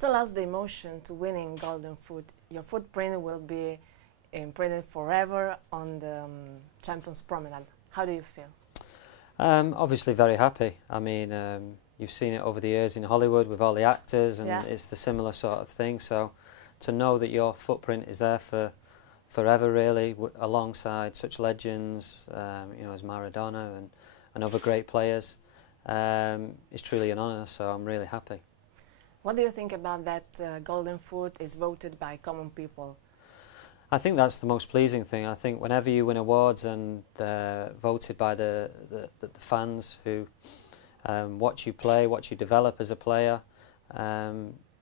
Tell us the emotion to winning Golden Foot. Your footprint will be imprinted forever on the Champions Promenade. How do you feel? Obviously very happy. I mean, you've seen it over the years in Hollywood with all the actors, and Yeah. it's the similar sort of thing. So to know that your footprint is there for forever, really, alongside such legends, you know, as Maradona and other great players, is truly an honour. So I'm really happy. What do you think about that Golden Foot is voted by common people? I think that's the most pleasing thing. I think whenever you win awards and voted by the fans who watch you play, watch you develop as a player,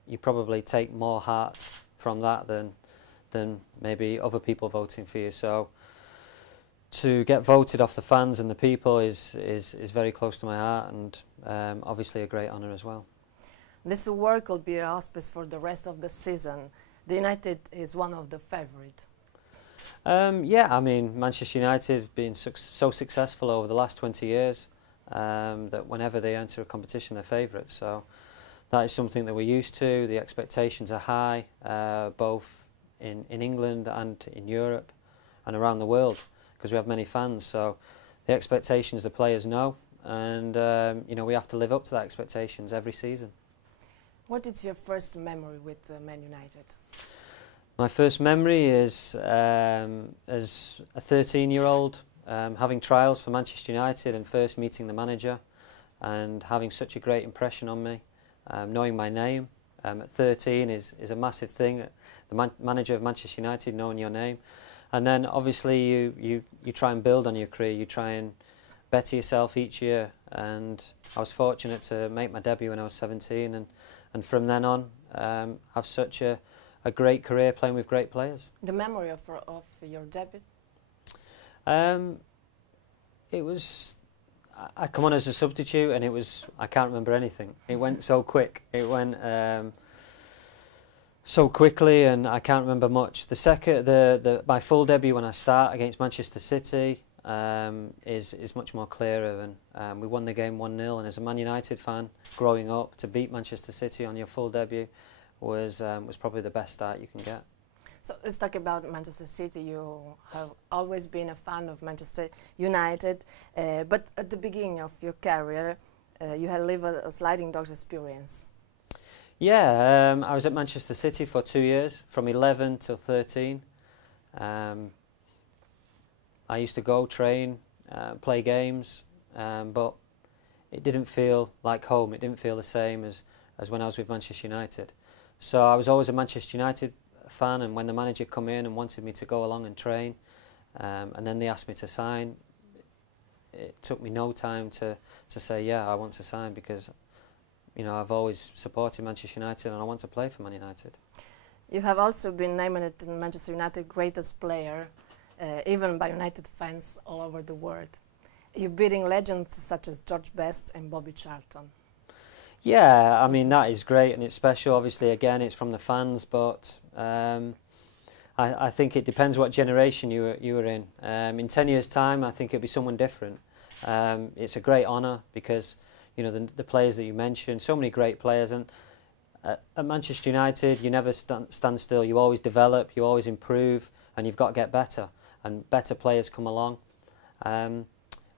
you probably take more heart from that than maybe other people voting for you. So to get voted off the fans and the people is very close to my heart, and obviously a great honour as well. This award will be an auspice for the rest of the season. The United is one of the favourites. Yeah, I mean, Manchester United have been so successful over the last 20 years that whenever they enter a competition, they're favourites. So that is something that we're used to. The expectations are high, both in England and in Europe and around the world, because we have many fans. So the expectations the players know, and you know, we have to live up to that expectations every season. What is your first memory with Man United? My first memory is as a 13-year-old having trials for Manchester United and first meeting the manager and having such a great impression on me. Knowing my name at 13 is a massive thing. The manager of Manchester United knowing your name. And then obviously you try and build on your career, you try and better yourself each year. And I was fortunate to make my debut when I was 17, and from then on have such a great career playing with great players. The memory of your debut? It was, I come on as a substitute, and I can't remember anything. It went so quick. It went so quickly, and I can't remember much. My full debut when I start against Manchester City is much more clearer, and we won the game 1-0. And as a Man United fan, growing up, to beat Manchester City on your full debut was probably the best start you can get. So let's talk about Manchester City. You have always been a fan of Manchester United, but at the beginning of your career, you had lived a sliding doors experience. Yeah, I was at Manchester City for 2 years, from 11 till 13. I used to go, train, play games, but it didn't feel like home. It didn't feel the same as when I was with Manchester United. So I was always a Manchester United fan, and when the manager come in and wanted me to go along and train, and then they asked me to sign, it took me no time to say, yeah, I want to sign, because you know, I've always supported Manchester United and I want to play for Man United. You have also been named the Manchester United greatest player, even by United fans all over the world. You're beating legends such as George Best and Bobby Charlton. Yeah, I mean, that is great and it's special. Obviously, again, it's from the fans, but I think it depends what generation you were in. In 10 years' time, I think it'll be someone different. It's a great honour because, you know, the players that you mentioned, so many great players, and at Manchester United, you never stand still. You always develop, you always improve, and you've got to get better, and better players come along.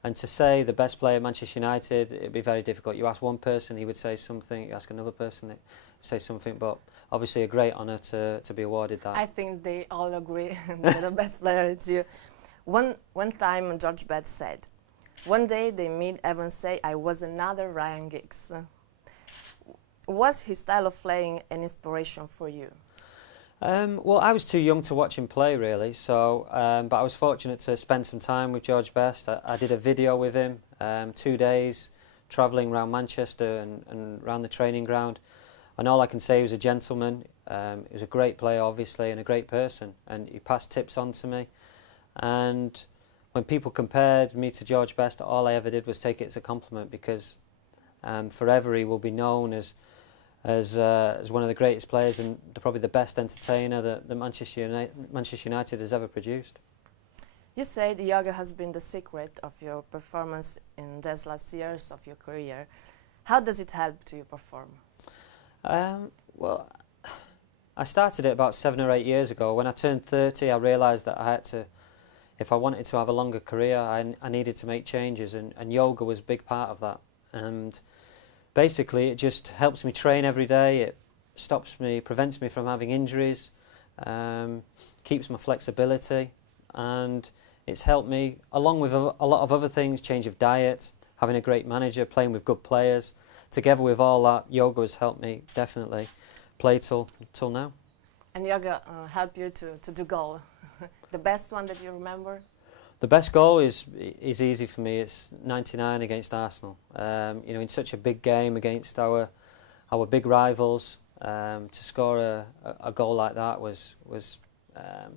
And to say the best player at Manchester United, it'd be very difficult. You ask one person, he would say something. You ask another person, they say something. But obviously, a great honour to be awarded that. I think they all agree that the best player is you. One time, George Best said, "One day they meet Evans say I was another Ryan Giggs." Was his style of playing an inspiration for you? Well, I was too young to watch him play, really. So, but I was fortunate to spend some time with George Best. I did a video with him, 2 days, travelling around Manchester and around the training ground. And all I can say, he was a gentleman. He was a great player, obviously, and a great person. And he passed tips on to me. And when people compared me to George Best, all I ever did was take it as a compliment, because forever he will be known as one of the greatest players and probably the best entertainer that Manchester United has ever produced. You said yoga has been the secret of your performance in these last years of your career. How does it help to you perform? Well, I started it about 7 or 8 years ago. When I turned 30, I realised that I had to, if I wanted to have a longer career, I needed to make changes, and yoga was a big part of that. And basically, it just helps me train every day. It prevents me from having injuries, keeps my flexibility, and it's helped me, along with a lot of other things, change of diet, having a great manager, playing with good players. Together with all that, yoga has helped me definitely play till now. And yoga help you to do goal. The best one that you remember? The best goal is easy for me. It's 99 against Arsenal. You know, in such a big game against our big rivals, to score a goal like that was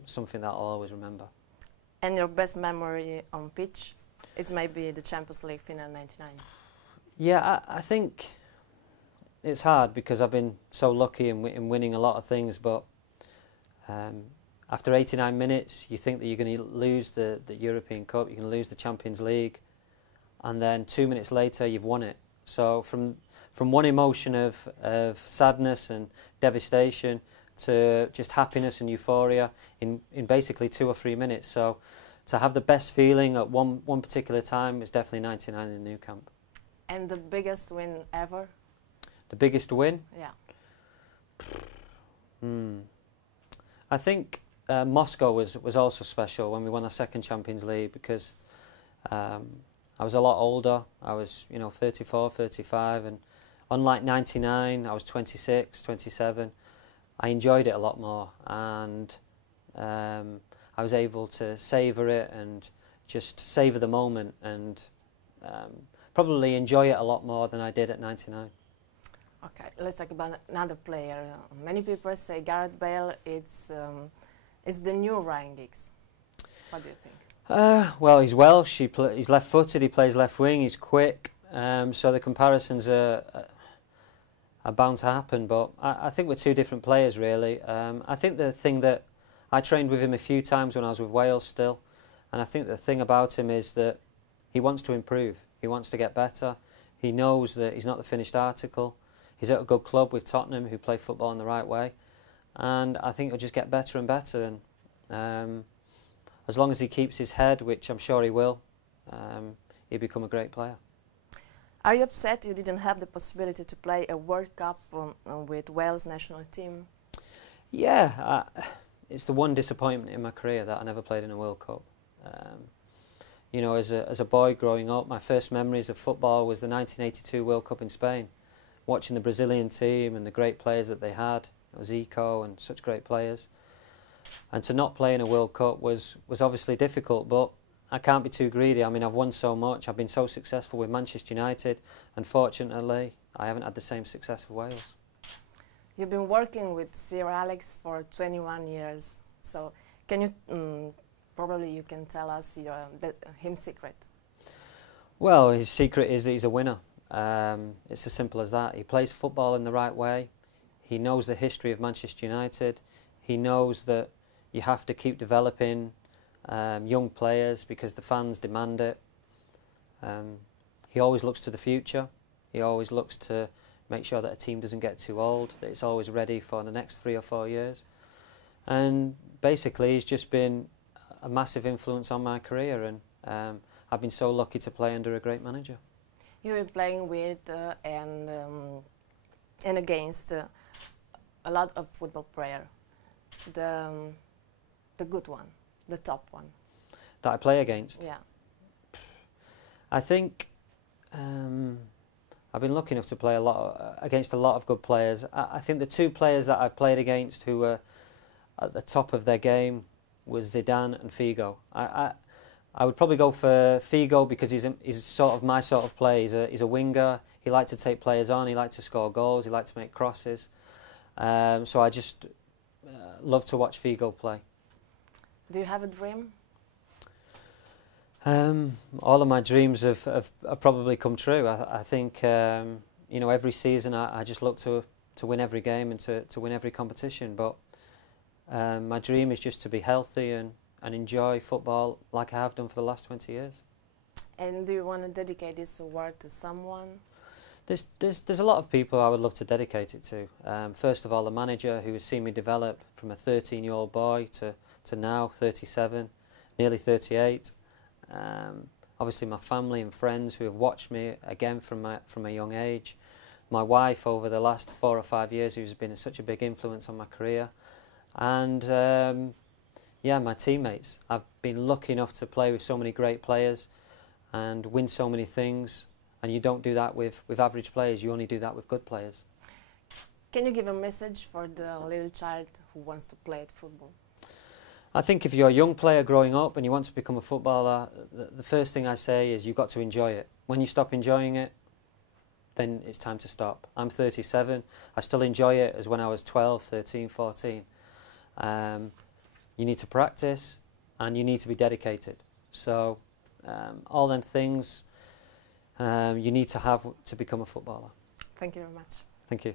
something that I'll always remember. And your best memory on pitch? It might be the Champions League final '99. Yeah, I think it's hard because I've been so lucky in winning a lot of things, but after 89 minutes, you think that you're going to lose the European Cup, you're going to lose the Champions League, and then 2 minutes later, you've won it. So from one emotion of sadness and devastation to just happiness and euphoria in basically 2 or 3 minutes. So to have the best feeling at one particular time is definitely 99 in the Nou Camp. And the biggest win ever? The biggest win? Yeah. I think Moscow was also special when we won our second Champions League, because I was a lot older. I was 34, 35, and unlike 99, I was 26, 27. I enjoyed it a lot more, and I was able to savour it and just savour the moment, and probably enjoy it a lot more than I did at 99. Okay, let's talk about another player. Many people say Gareth Bale it's the new Ryan Giggs. What do you think? Well, he's Welsh, he's left-footed, he plays left wing, he's quick, so the comparisons are bound to happen, but I think we're two different players, really. I think the thing that I trained with him a few times when I was with Wales still, and I think the thing about him is that he wants to improve, he wants to get better, he knows that he's not the finished article, he's at a good club with Tottenham who play football in the right way, and I think he'll just get better and better, and as long as he keeps his head, which I'm sure he will, he'll become a great player. Are you upset you didn't have the possibility to play a World Cup with Wales national team? Yeah, it's the one disappointment in my career that I never played in a World Cup. You know, as a boy growing up, my first memories of football was the 1982 World Cup in Spain, watching the Brazilian team and the great players that they had, Zico and such great players. And to not play in a World Cup was obviously difficult, but I can't be too greedy. I mean, I've won so much, I've been so successful with Manchester United, and fortunately, I haven't had the same success with Wales. You've been working with Sir Alex for 21 years, so can you, probably you can tell us his secret? Well, his secret is that he's a winner. It's as simple as that. He plays football in the right way. He knows the history of Manchester United. He knows that you have to keep developing young players because the fans demand it. He always looks to the future. He always looks to make sure that a team doesn't get too old, that it's always ready for the next 3 or 4 years. And basically he's just been a massive influence on my career, and I've been so lucky to play under a great manager. You've been playing with and against a lot of football players. The good one, the top one. That I play against? Yeah. I think I've been lucky enough to play against a lot of good players. I think the two players that I've played against who were at the top of their game was Zidane and Figo. I would probably go for Figo because he's sort of my sort of play. He's a winger. He liked to take players on. He liked to score goals. He liked to make crosses. So I just love to watch Figo play. Do you have a dream? All of my dreams have probably come true. I think you know, every season I just look to win every game and to win every competition. But my dream is just to be healthy and enjoy football like I have done for the last 20 years. And do you want to dedicate this award to someone? There's a lot of people I would love to dedicate it to. First of all, the manager who has seen me develop from a 13-year-old boy to now 37, nearly 38. Obviously my family and friends who have watched me again from a young age. My wife over the last 4 or 5 years who's been such a big influence on my career. And yeah, my teammates. I've been lucky enough to play with so many great players and win so many things. And you don't do that with average players, you only do that with good players. Can you give a message for the little child who wants to play at football? I think if you're a young player growing up and you want to become a footballer, the first thing I say is you've got to enjoy it. When you stop enjoying it, then it's time to stop. I'm 37, I still enjoy it as when I was 12, 13, 14. You need to practice and you need to be dedicated. So all them things you need to have to become a footballer. Thank you very much. Thank you.